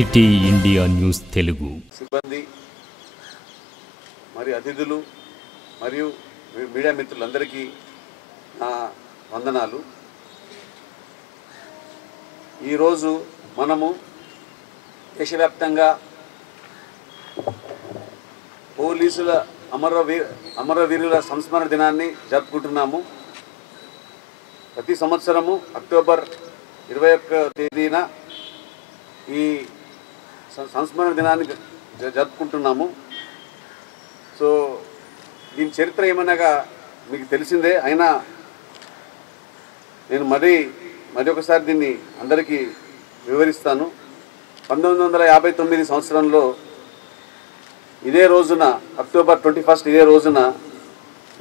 City India news Telugu సిబ్బంది మరియు అతిథులు మరియు మీడియా మిత్రులందరికీ నా వందనాలు. ఈరోజు మనము దేశవ్యాప్తంగా పోలీసుల అమరవీరుల సంస్మరణ దినాన్ని జరుపుకుంటున్నాము. ప్రతి సంవత్సరము అక్టోబర్ 21వ తేదీన ఈ సంస్మరణ దినాన్ని జరుపుకుంటున్నాము. సో దీని చరిత్ర ఏమనగా మీకు తెలిసిందే, అయినా నేను మరి ఒకసారి దీన్ని అందరికీ వివరిస్తాను. 1959 సంవత్సరంలో ఇదే రోజున అక్టోబర్ 21 ఇదే రోజున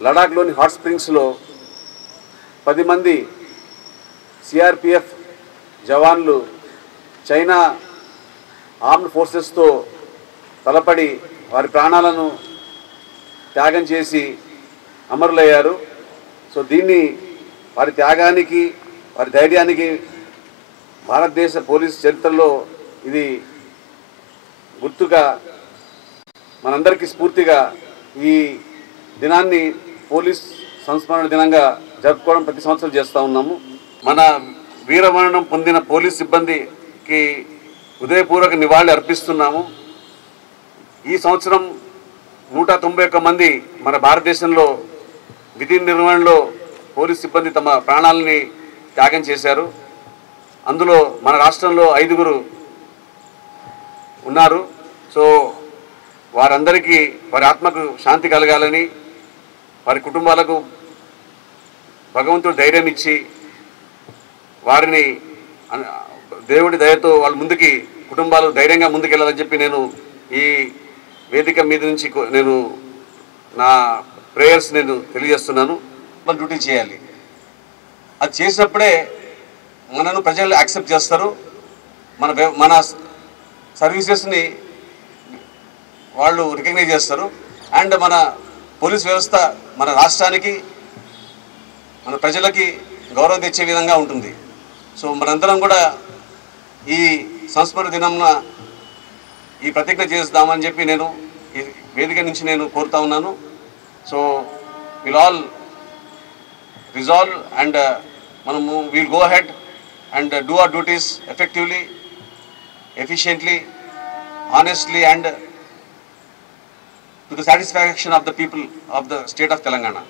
లడాఖ్లోని హాట్ స్ప్రింగ్స్లో 10 మంది సిఆర్పిఎఫ్ జవాన్లు చైనా ఆర్మ్డ్ ఫోర్సెస్తో తలపడి వారి ప్రాణాలను త్యాగం చేసి అమరులయ్యారు. సో దీన్ని వారి త్యాగానికి వారి ధైర్యానికి భారతదేశ పోలీస్ చరిత్రలో ఇది గుర్తుగా మనందరికీ స్ఫూర్తిగా ఈ దినాన్ని పోలీస్ సంస్మరణ దినంగా జరుపుకోవడం ప్రతి సంవత్సరం చేస్తూ ఉన్నాము. మన వీరమరణం పొందిన పోలీస్ సిబ్బందికి హృదయపూర్వక నివాళి అర్పిస్తున్నాము. ఈ సంవత్సరం 191 మంది మన భారతదేశంలో విధి నిర్వహణలో పోలీస్ సిబ్బంది తమ ప్రాణాలని త్యాగం చేశారు. అందులో మన రాష్ట్రంలో 5గురు ఉన్నారు. సో వారందరికీ వారి ఆత్మకు శాంతి కలగాలని, వారి కుటుంబాలకు భగవంతుడు ధైర్యం ఇచ్చి వారిని దేవుడి దయతో వాళ్ళ ముందుకి కుటుంబాలు ధైర్యంగా ముందుకెళ్ళాలని చెప్పి నేను ఈ వేదిక మీద నుంచి నేను నా ప్రేయర్స్ నేను తెలియజేస్తున్నాను. మన డ్యూటీ చేయాలి. అది చేసినప్పుడే మనను ప్రజలు యాక్సెప్ట్ చేస్తారు, మన సర్వీసెస్ని వాళ్ళు రికగ్నైజ్ చేస్తారు. అండ్ మన పోలీస్ వ్యవస్థ మన రాష్ట్రానికి మన ప్రజలకి గౌరవం తెచ్చే విధంగా ఉంటుంది. సో మనందరం కూడా ఈ సంస్మరణ దినంన ఈ ప్రతిజ్ఞ చేద్దామని చెప్పి నేను ఈ వేదిక నుంచి నేను కోరుతా ఉన్నాను. So will all resolve and మనము will go ahead and do our duties effectively, efficiently, honestly and to the satisfaction of the people of the state of Telangana.